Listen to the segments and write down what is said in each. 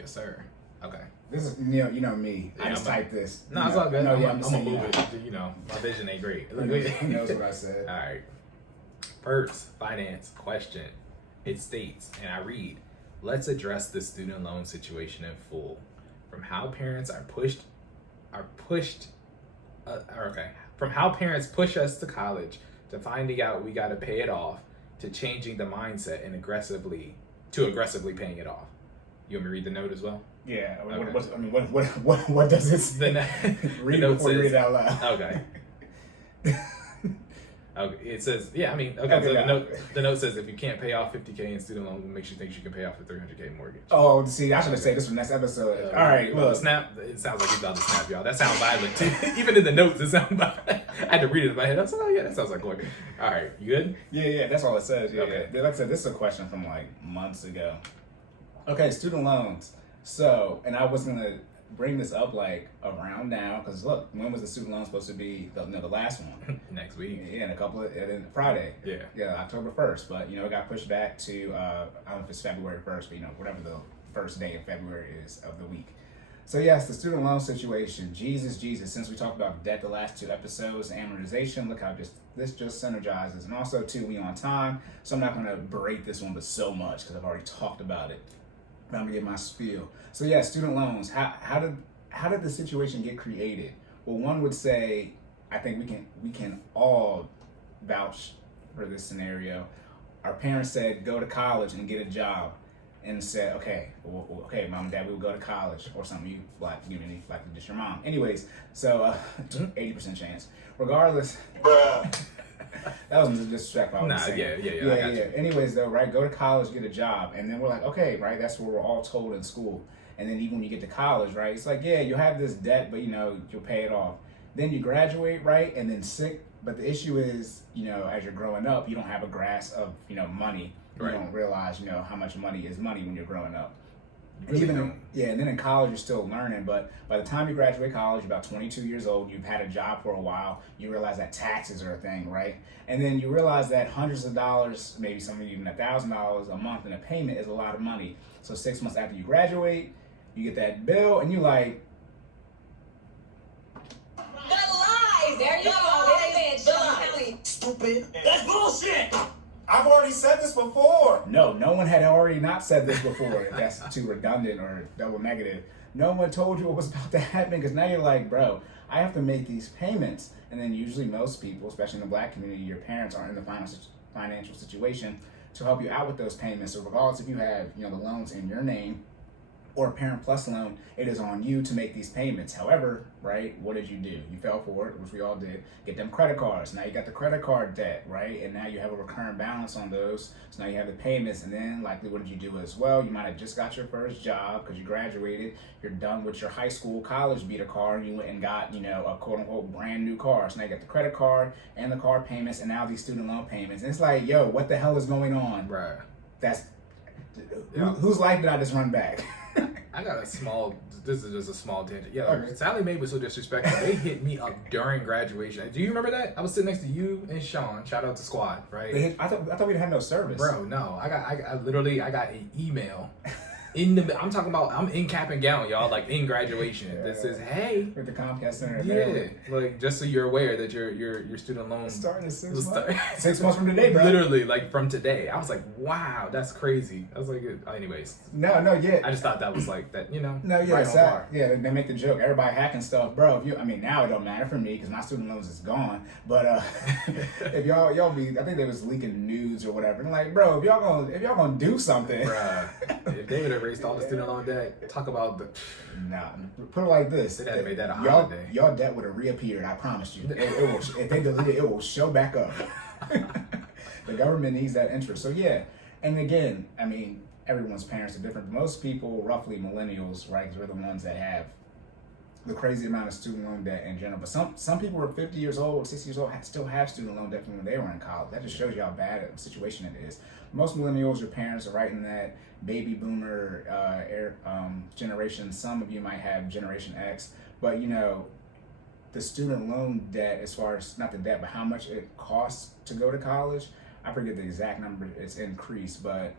Yes, sir. Okay. This is you know me. Yeah, I just type this. No, it's all good. No, I'm yeah, I'm gonna saying, move it. You know, my vision ain't great. Who knows what I said? All right. First, finance question. It states, and I read, let's address the student loan situation in full. From how parents from how parents push us to college, to finding out we gotta pay it off, to changing the mindset and aggressively paying it off. You want me to read the note as well? Yeah. Okay. What does it say? Read it before you read it out loud. Okay. Okay, it says, yeah, I mean, okay, so the note says if you can't pay off $50K in student loan, it makes you think you can pay off a $300K mortgage. Oh, see, I should have said this for next episode. All right, look. Snap, it sounds like he's about to snap, y'all. That sounds violent, too. Even in the notes, it sounds violent. I had to read it in my head. I was like, oh, yeah, that sounds like Cory. All right, you good? Yeah, that's all it says. Yeah, Okay. yeah. Like I said, this is a question from like months ago. Okay, student loans. So, and I was going to bring this up like around now, because look, when was the student loan supposed to be the last one? Next week. Yeah, in Friday. Yeah. October 1st, but it got pushed back to I don't know if it's February 1st, but whatever the first day of February is of the week. So yes, the student loan situation. Jesus, since we talked about debt the last two episodes, amortization, look how this just synergizes. And also too, we on time, so I'm not gonna berate this one but so much because I've already talked about it. But I'm gonna get my spiel. So yeah, student loans. How did the situation get created? Well, one would say, I think we can all vouch for this scenario. Our parents said go to college and get a job, and said okay, mom and dad, we will go to college or something. You black community, like just your mom. Anyways, so 80% chance. Regardless, bruh. That was disrespectful. Nah, yeah. Anyways, though, right? Go to college, get a job, and then we're like, okay, right? That's what we're all told in school. And then even when you get to college, right? It's like, yeah, you'll have this debt, but you'll pay it off. Then you graduate, right? And then but the issue is, as you're growing up, you don't have a grasp of, money. Right. You don't realize, how much money is money when you're growing up. And Really even don't. and then in college you're still learning, but by the time you graduate college, you're about 22 years old, you've had a job for a while, you realize that taxes are a thing, right? And then you realize that hundreds of dollars, maybe some even $1,000 a month in a payment is a lot of money. So 6 months after you graduate, you get that bill and you're like, the lies. There you go. The lies. Stupid. That's bullshit. I've already said this before. no one had already not said this before. If that's too redundant or double negative. No one told you what was about to happen, because now you're like, bro, I have to make these payments. And then usually most people, especially in the black community, your parents aren't in the financial situation to help you out with those payments. So regardless if you have, the loans in your name or a Parent Plus loan, it is on you to make these payments. However, right, what did you do? You fell for it, which we all did. Get them credit cards. Now you got the credit card debt, right? And now you have a recurring balance on those. So now you have the payments. And then likely what did you do as well? You might have just got your first job because you graduated. You're done with your high school, college beater car, and you went and got, a quote unquote brand new car. So now you got the credit card and the car payments and now these student loan payments. And it's like, yo, what the hell is going on? Right. Whose life did I just run back? I got this is just a small tangent. Yeah, Okay. Sally Mae was so disrespectful. They hit me up during graduation. Do you remember that? I was sitting next to you and Sean. Shout out to Squad, right? I thought we didn't have no service. Bro, no. I got an email. I'm talking about, I'm in cap and gown, y'all, like in graduation. Yeah. That says, hey. With the Comcast Center. Yeah, like just so you're aware that your student loan It's starting in 6 was months. 6 months from today, bro. Literally, like from today. I was like, wow, that's crazy. I was like, anyways. No, yeah. I just thought that was like that, No, yeah, right on exactly. par. Yeah, they make the joke. Everybody hacking stuff, bro. Now it don't matter for me because my student loans is gone. But if y'all be, I think they was leaking news or whatever. And like, bro, if y'all gonna do something, Bruh, if they would have erased all the student loan debt, talk about the. nah, put it like this. They'd have to make that a y'all, holiday. Y'all debt would have reappeared. I promise you. It will. If they delete it, it will show back up. The government needs that interest. So yeah, and again, everyone's parents are different. Most people, roughly millennials, right? 'Cause we're the ones that have the crazy amount of student loan debt in general. But some people are 50 years old, 60 years old, still have student loan debt from when they were in college. That just shows you how bad a situation it is. Most millennials, your parents are right in that baby boomer generation. Some of you might have Generation X, but the student loan debt, as far as not the debt, but how much it costs to go to college, I forget the exact number. It's increased, but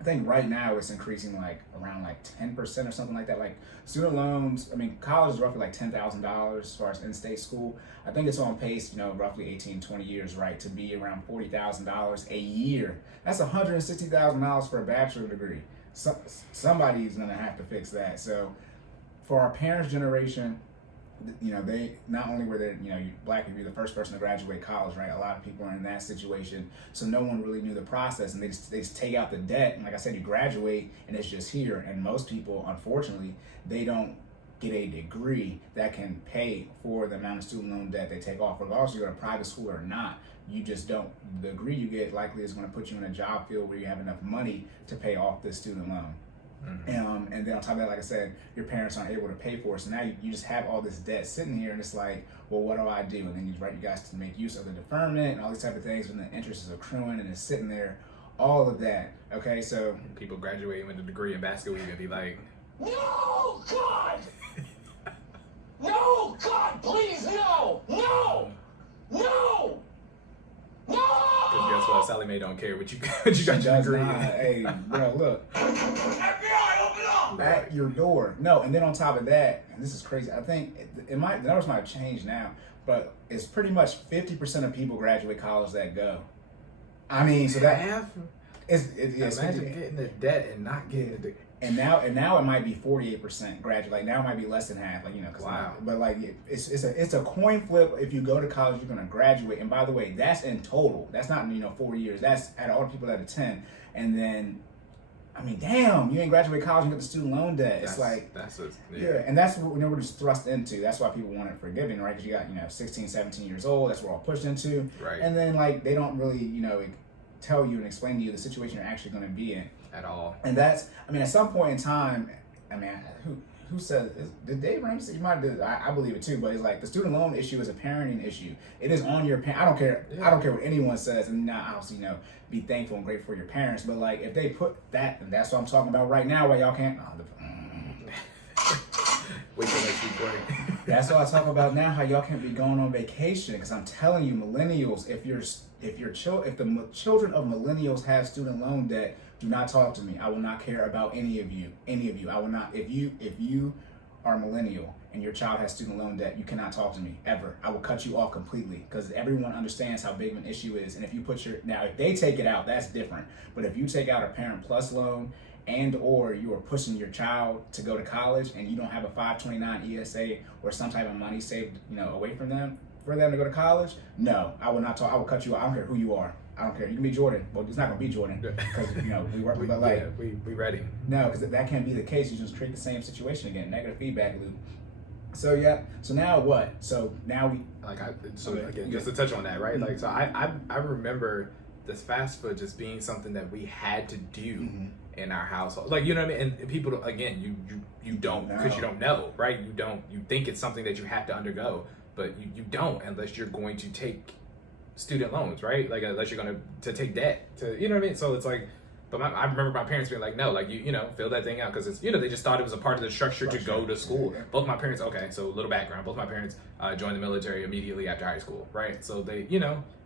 I think right now it's increasing like around like 10% or something like that. Like student loans, I mean, college is roughly like $10,000 as far as in-state school. I think it's on pace, roughly 18, 20 years, right, to be around $40,000 a year. That's $160,000 for a bachelor degree. Somebody's gonna have to fix that. So for our parents' generation, they not only were they, black people, the first person to graduate college, right? A lot of people are in that situation, so no one really knew the process, and they just take out the debt, and like I said, you graduate, and it's just here. And most people, unfortunately, they don't get a degree that can pay for the amount of student loan debt they take off, regardless if you go to private school or not. You just don't. The degree you get likely is going to put you in a job field where you have enough money to pay off this student loan. Mm-hmm. And then on top of that, like I said, your parents aren't able to pay for it. So now you just have all this debt sitting here, and it's like, well, what do I do? And then you guys to make use of the deferment and all these type of things when the interest is accruing and it's sitting there, all of that. Okay, so people graduating with a degree in basketball, you're gonna be like, No, God! No, God, please, no! No! No! because guess what? Sally Mae don't care what you got your degree in. Hey, bro, look. FBI, open up! At your door. No, and then on top of that, and this is crazy, I think the numbers might have changed now, but it's pretty much 50% of people graduate college that go. I mean, so that half. it's Imagine getting the debt and not getting the degree. And now it might be 48% graduate. Like now it might be less than half. Like Wow. But like it's a coin flip. If you go to college, you're gonna graduate. And by the way, that's in total. That's not 4 years. That's at all the people that attend. And then, I mean, damn, you ain't graduate college and get the student loan debt. It's like yeah. And that's what we're just thrust into. That's why people want it forgiven, right? Because you got 16, 17 years old. That's what we're all pushed into. Right. And then like they don't really tell you and explain to you the situation you're actually going to be in at all. And that's, I mean, at some point in time, I mean, who said, did Dave Ramsey? You might have, I believe it too, but it's like the student loan issue is a parenting issue. It is on your parent. I don't care. Yeah. I don't care what anyone says, and obviously, be thankful and grateful for your parents. But like, if they put that, and that's what I'm talking about right now, where y'all can't. Wait till next week, break. That's what I talk about now. How y'all can't be going on vacation, because I'm telling you, millennials, if the children of millennials have student loan debt, do not talk to me. I will not care about any of you. I will not. If you are a millennial and your child has student loan debt, you cannot talk to me ever. I will cut you off completely, because everyone understands how big of an issue is. And if you if they take it out, that's different. But if you take out a Parent Plus loan and or you are pushing your child to go to college and you don't have a 529 ESA or some type of money saved, away from them for them to go to college, no, I will not talk. I will cut you off. I don't care who you are. I don't care. You can be Jordan. Well, it's not gonna be Jordan because we work. But like, we ready. No, because that can't be the case. You just create the same situation again. Negative feedback loop. So yeah. So now what? So now we again, just to touch on that, right? Like, so I remember this fast food just being something that we had to do in our household. Like, you know what I mean? And people, again, you don't, because you don't know, right? You think it's something that you have to undergo, but you don't unless you're going to take student loans, right? Like, unless you're going to take debt to, you know what I mean? So it's like, but I remember my parents being like, no, like, you fill that thing out, because it's, they just thought it was a part of the structure to go to school. Yeah. Both my parents, okay, so a little background, both my parents joined the military immediately after high school, right? So they,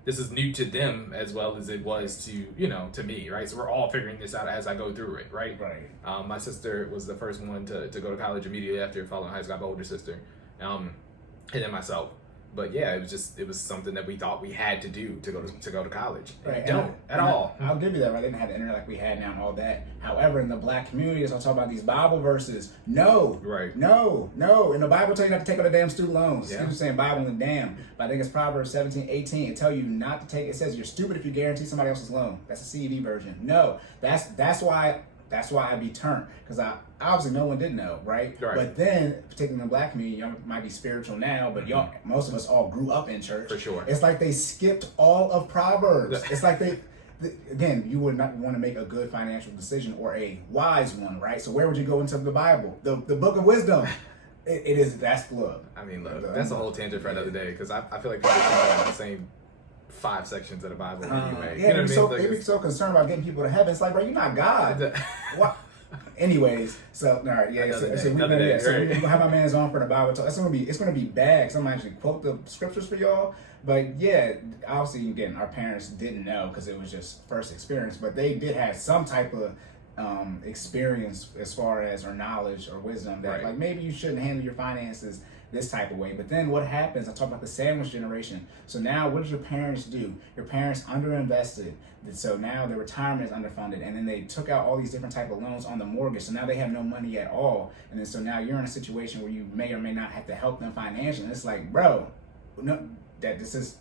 this is new to them as well as it was to me, right? So we're all figuring this out as I go through it, right? Right. My sister was the first one to go to college immediately after following high school. I have an older sister, and then myself. But yeah, it was something that we thought we had to do to go to college. Right. Don't at all. I'll give you that, right? They didn't have the internet like we had now and all that. However, in the black community, as I talk about these Bible verses, no. Right. No. And the Bible tells you not to take out the damn student loans. Yeah. People saying Bible and damn. But I think it's Proverbs 17:18. It tells you not to take it. It says you're stupid if you guarantee somebody else's loan. That's a CEV version. No. That's why I'd be turned, because obviously no one did know, right? But then, particularly in the black community, y'all might be spiritual now, but y'all, most of us all grew up in church. For sure. It's like they skipped all of Proverbs. It's like again, you would not want to make a good financial decision or a wise one, right? So where would you go into the Bible? The book of wisdom. That's look. I mean, look, that's a whole tangent for another day, because I feel like people talk about the same 5 sections of the Bible anyway. Yeah, they be so concerned about getting people to heaven. It's like, bro, you're not God. What? Anyways, so all right, yeah. So we're gonna have my man's on for the Bible talk. It's gonna be bad, because I'm gonna actually quote the scriptures for y'all. But yeah, obviously, again, our parents didn't know because it was just first experience, but they did have some type of experience as far as or knowledge or wisdom that Right. like maybe you shouldn't handle your finances this type of way. But then what happens, I talk about the sandwich generation. So now what does your parents do? Your parents underinvested. So now their retirement is underfunded, and then they took out all these different type of loans on the mortgage. So now they have no money at all. And then so now you're in a situation where you may or may not have to help them financially. And it's like, bro, no, that this is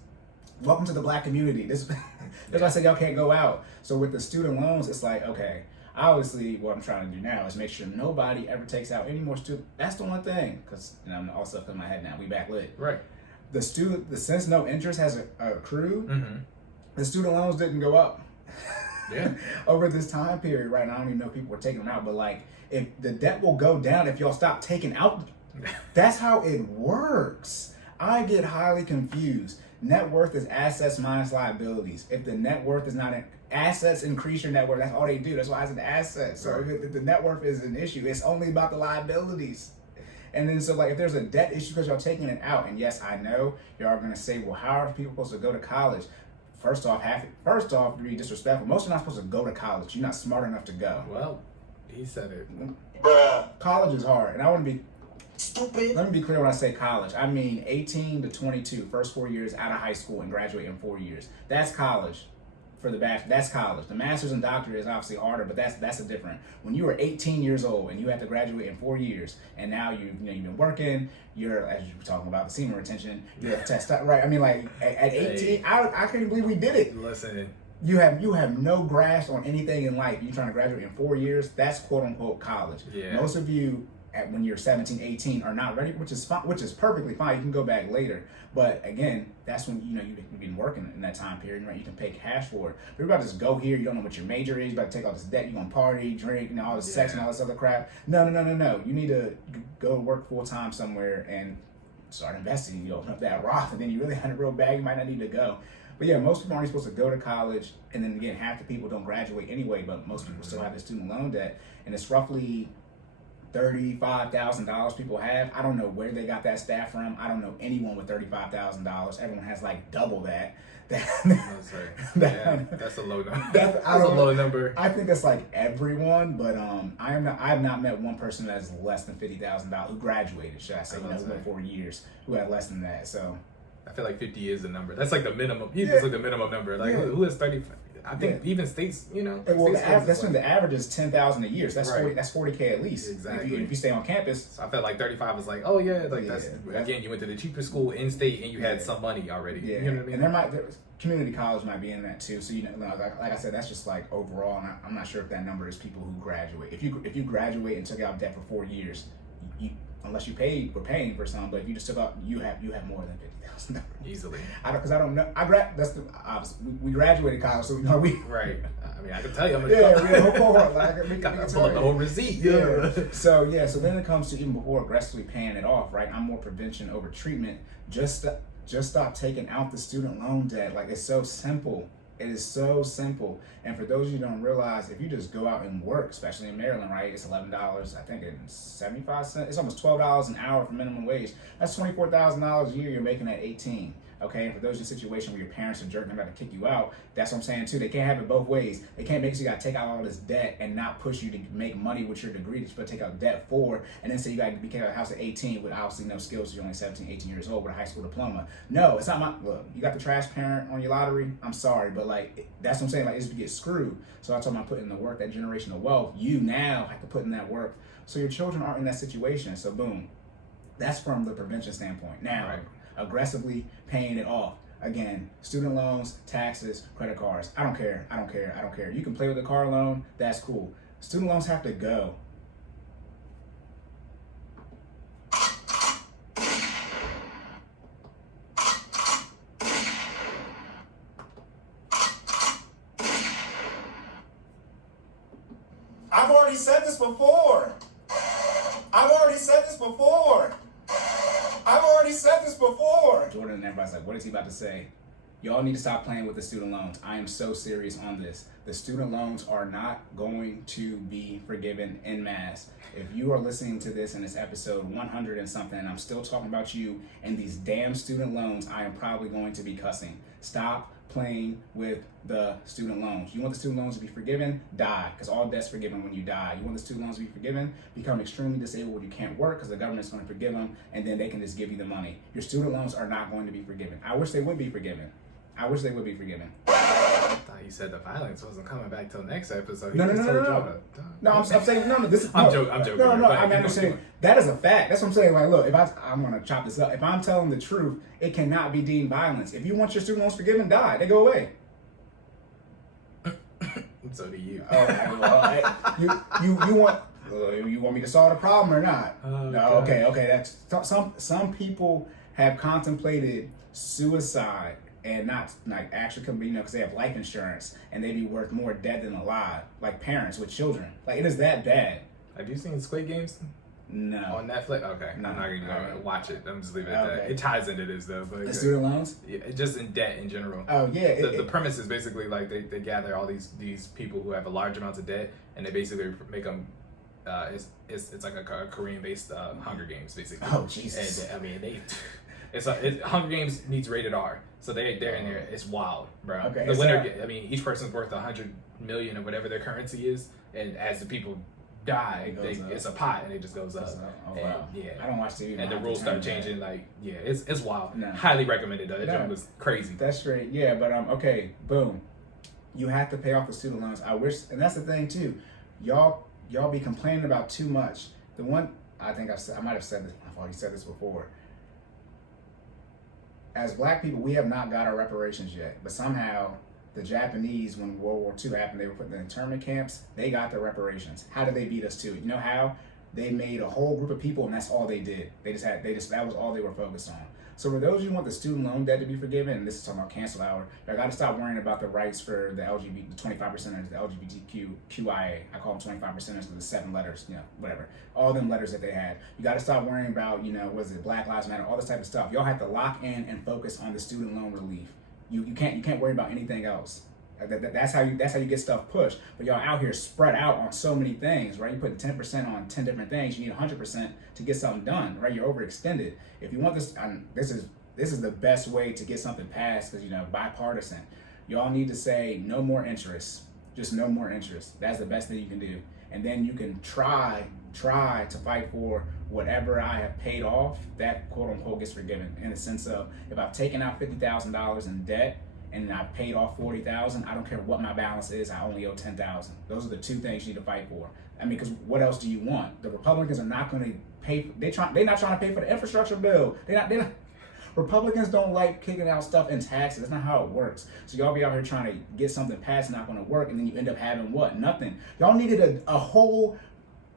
welcome to the Black community. That's why I said y'all can't go out. So with the student loans, it's like, okay, obviously what I'm trying to do now is make sure nobody ever takes out any more student. That's the one thing, because I'm all stuff in my head now. We backlit. Right. Since no interest has accrued, Mm-hmm. the student loans didn't go up. Yeah. Over this time period, right now, I don't even know if people were taking them out, but like, if the debt will go down if y'all stop taking out. That's how it works. I get highly confused. Net worth is assets minus liabilities. If the net worth is not assets increase your net worth, that's all they do. That's why it's an asset. So if the net worth is an issue, it's only about the liabilities. And then so like if there's a debt issue because y'all taking it out, and yes, I know y'all are gonna say, well, how are people supposed to go to college? First off, to be disrespectful, most are not supposed to go to college. You're not smart enough to go. Well, he said it. Bruh. College is hard, and I want to be. Stupid. Let me be clear when I say college. I mean 18 to 22, first 4 years out of high school and graduate in 4 years. That's college. For the bachelor, that's college. The master's and doctorate is obviously harder, but that's a different. When you were 18 years old and you have to graduate in 4 years, and now you've been working. You're, as you were talking about, the semen retention. You're a test, right? I mean, like at 18, I couldn't believe we did it. Listen. You have no grasp on anything in life. You're trying to graduate in 4 years. That's quote unquote college. Yeah. Most of you when you're 17, 18 are not ready, which is fine, which is perfectly fine. You can go back later. But again, that's when you've been working in that time period, right? You can pay cash for it. But you're about to just go here, you don't know what your major is, you're about to take all this debt, you're gonna party, drink, all this sex and all this other crap. No. You need to go work full time somewhere and start investing. You open up that Roth, and then you really had a real bag, you might not need to go. But yeah, most people aren't supposed to go to college, and then again, half the people don't graduate anyway, but most people still have the student loan debt, and it's roughly $35,000 people have. I don't know where they got that stat from. I don't know anyone with $35,000. Everyone has like double that. That's a low number. That's a low number. I think that's like everyone, but I have not met one person that has less than $50,000 who graduated. Should I say? Went 4 years who had less than that. So I feel like 50 is the number. That's like the minimum. It's like the minimum number. Like who is 35? I think even states, Well, that's when the average is $10,000 a year. So that's right. That's $40K at least. Exactly. If you stay on campus. So I felt like 35 is like, oh yeah, like that's again, you went to the cheapest school in state and you had some money already. Yeah. You know what I mean? And community college might be in that too. So like I said, that's just like overall. And I'm not sure if that number is people who graduate. If you graduate and took out debt for 4 years, unless we're paying for some. But if you just took out, you have more than $50,000 easily. Because I don't know. That's the obviously we graduated college, so we right. I mean, I can tell you. We had a whole cohort. We got the whole receipt. Yeah. So then it comes to even before aggressively paying it off. Right. I'm more prevention over treatment. Just stop taking out the student loan debt. Like it's so simple. It is so simple. And for those of you who don't realize, if you just go out and work, especially in Maryland, right, it's $11, I think it's 75 cents. It's almost $12 an hour for minimum wage. That's $24,000 a year you're making at 18. Okay, and for those in a situation where your parents are jerking about to kick you out, that's what I'm saying too. They can't have it both ways. They can't make you got to take out all this debt and not push you to make money with your degree that you're going to take out debt for, and then say you got to be kicked out of the house at 18 with obviously no skills. So you're only 17, 18 years old with a high school diploma. No, it's not my look. You got the trash parent on your lottery. I'm sorry, but like that's what I'm saying. Like it's to get screwed. So I told them I put in the work, that generational wealth. You now have to put in that work, so your children aren't in that situation. So boom, that's from the prevention standpoint. Now, aggressively paying it off. Again, student loans, taxes, credit cards. I don't care. You can play with a car loan. That's cool. Student loans have to go. I've already said this before. Jordan and everybody's like, what is he about to say? Y'all need to stop playing with the student loans. I am so serious on this. The student loans are not going to be forgiven en masse. If you are listening to this in this episode 100 and something, and I'm still talking about you and these damn student loans, I am probably going to be cussing. Stop playing with the student loans. You want the student loans to be forgiven? Die, because all debt's forgiven when you die. You want the student loans to be forgiven? Become extremely disabled when you can't work, because the government's going to forgive them, and then they can just give you the money. Your student loans are not going to be forgiven. I wish they would be forgiven. I wish they would be forgiven. I thought you said the violence wasn't coming back till next episode. No. No, I'm saying no. This is I'm joking. No. Go ahead, I'm saying that is a fact. That's what I'm saying. Like, look, if I'm gonna chop this up. If I'm telling the truth, it cannot be deemed violence. If you want your student loans forgiven, die. They go away. So do you. You want me to solve the problem or not? No. Okay. That's some people have contemplated suicide and not like actually because they have life insurance and they be worth more dead than alive, like parents with children. Like, it is that bad. Have you seen Squid Games? No. On Netflix? Okay. No. I'm not even going to watch it. I'm just leaving it at that. Okay. It ties into this though. But The student loans? Yeah, just in debt in general. Oh yeah. The premise is basically like they gather all these people who have a large amounts of debt, and they basically make them. It's like a Korean based Hunger Games basically. Oh Jesus. And I mean Hunger Games needs rated R, so they're in there. It's wild, bro. Okay, The winner, each person's worth 100 million or whatever their currency is, and as the people die, it's a pot and it just goes up. Oh wow. And, yeah. I don't watch TV. And the rules start changing. Like, yeah, it's wild. No. Highly recommended though. That joint was crazy. That's straight. Yeah, but okay, boom. You have to pay off the student loans. I wish, and that's the thing too. Y'all be complaining about too much. The one I think I might have said this. I've already said this before. As Black people, we have not got our reparations yet, but somehow the Japanese, when World War II happened, they were put in the internment camps. They got their reparations. How did they beat us to it? You know how? They made a whole group of people, and that's all they did. That was all they were focused on. So for those of you who want the student loan debt to be forgiven, and this is talking about cancel hour, y'all got to stop worrying about the rights for the 25%ers, the LGBTQIA. I call them 25%ers because the 7 letters, whatever. All them letters that they had. You got to stop worrying about, Black Lives Matter, all this type of stuff. Y'all have to lock in and focus on the student loan relief. You can't worry about anything else. That's how you get stuff pushed. But y'all out here spread out on so many things, right? You put 10% on 10 different things. You need 100% to get something done, right? You're overextended. If you want this, this is the best way to get something passed because bipartisan. Y'all need to say no more interest, just no more interest. That's the best thing you can do, and then you can try to fight for whatever I have paid off. That quote unquote gets forgiven in the sense of if I've taken out $50,000 in debt. And I paid off $40,000. I don't care what my balance is. I only owe $10,000. Those are the 2 things you need to fight for. I mean, because what else do you want? The Republicans are not going to pay. They're not trying to pay for the infrastructure bill. They're not. Republicans don't like kicking out stuff in taxes. That's not how it works. So y'all be out here trying to get something passed, not going to work, and then you end up having what? Nothing. Y'all needed a whole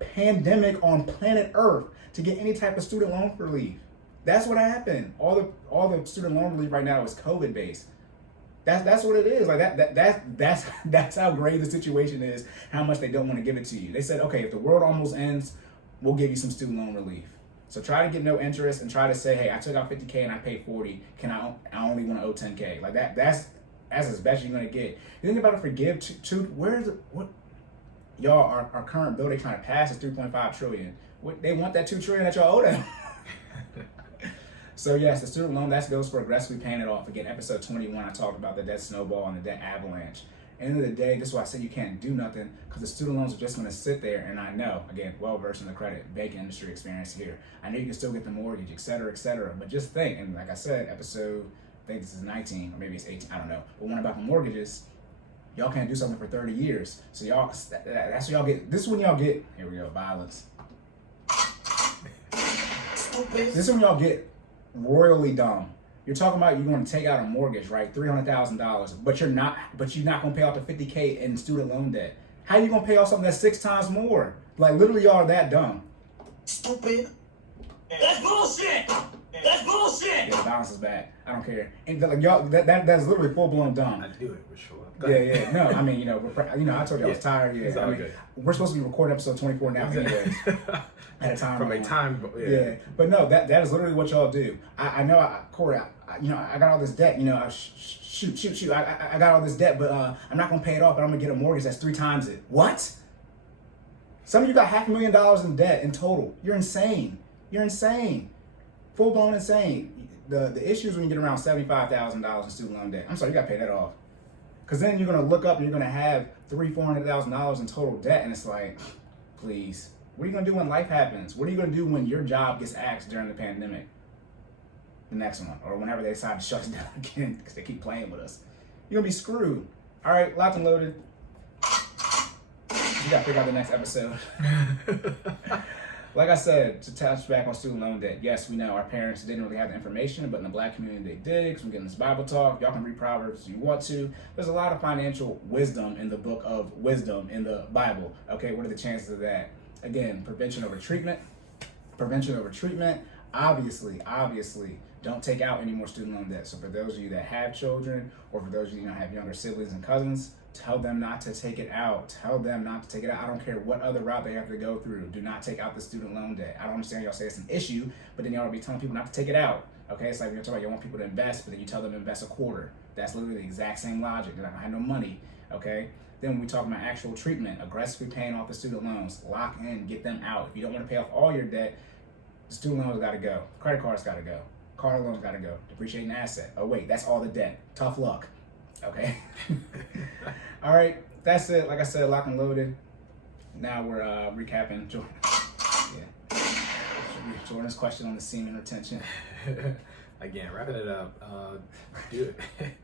pandemic on planet Earth to get any type of student loan relief. That's what happened. All the student loan relief right now is COVID based. That's what it is. Like that's how grave the situation is, how much they don't want to give it to you. They said, okay, if the world almost ends, we'll give you some student loan relief. So try to get no interest and try to say, hey, I took out $50K and I paid $40. I only want to owe $10K. Like that's as best you're gonna get. You think about to forgive what y'all our current bill they trying to pass is $3.5 trillion. They want that $2 trillion that y'all owe them. So yes, the student loan, that goes for aggressively paying it off. Again, episode 21, I talked about the debt snowball and the debt avalanche. End of the day, this is why I said you can't do nothing, because the student loans are just going to sit there. And I know, again, well-versed in the credit, banking industry experience here. I know you can still get the mortgage, et cetera, but just think, and like I said, episode, I think this is 19, or maybe it's 18, I don't know. But one about the mortgages, y'all can't do something for 30 years. So that's what y'all get. This is when y'all get, here we go, violence. This is when y'all get royally dumb. You're talking about you're going to take out a mortgage, right? $300,000, but you're not going to pay off the $50K in student loan debt. How are you going to pay off something that's 6 times more? Like, literally, y'all are that dumb. Stupid. That's bullshit! That's bullshit! Yeah, the balance is back. I don't care. And like y'all, that's literally full blown dumb. I do it for sure. Yeah. No, I mean, I told you I was tired. Yeah, It's all good. We're supposed to be recording episode 24 now, anyways. At a time. From a time. Yeah. But no, that is literally what y'all do. I know, Cory. I got all this debt. Shoot. I got all this debt, but I'm not gonna pay it off. But I'm gonna get a mortgage that's 3 times it. What? Some of you got $500,000 in debt in total. You're insane. Full blown insane. the issue is when you get around $75,000 in student loan debt. I'm sorry, you got to pay that off. Because then you're going to look up and you're going to have $300,000-$400,000 in total debt. And it's like, please, what are you going to do when life happens? What are you going to do when your job gets axed during the pandemic? The next one. Or whenever they decide to shut us down again because they keep playing with us. You're going to be screwed. All right, locked and loaded. You got to figure out the next episode. Like I said, to touch back on student loan debt, yes, we know our parents didn't really have the information, but in the Black community they did, because we're getting this Bible talk. Y'all can read Proverbs if you want to. There's a lot of financial wisdom in the book of wisdom in the Bible. Okay, what are the chances of that? Again, prevention over treatment. Prevention over treatment. Obviously, don't take out any more student loan debt. So for those of you that have children, or for those of you that have younger siblings and cousins, tell them not to take it out. Tell them not to take it out. I don't care what other route they have to go through. Do not take out the student loan debt. I don't understand y'all say it's an issue, but then y'all will be telling people not to take it out. Okay, it's like you're talking about you want people to invest, but then you tell them to invest a quarter. That's literally the exact same logic. They're not gonna have no money. Okay. Then when we talk about actual treatment, aggressively paying off the student loans, lock in, get them out. If you don't want to pay off all your debt, the student loans got to go. Credit cards got to go. Car loans got to go. Depreciating asset. Oh wait, that's all the debt. Tough luck. Okay. All right, that's it. Like I said, lock and loaded. Now we're recapping Jordan's question on the semen retention. Again, wrapping it up. Do it.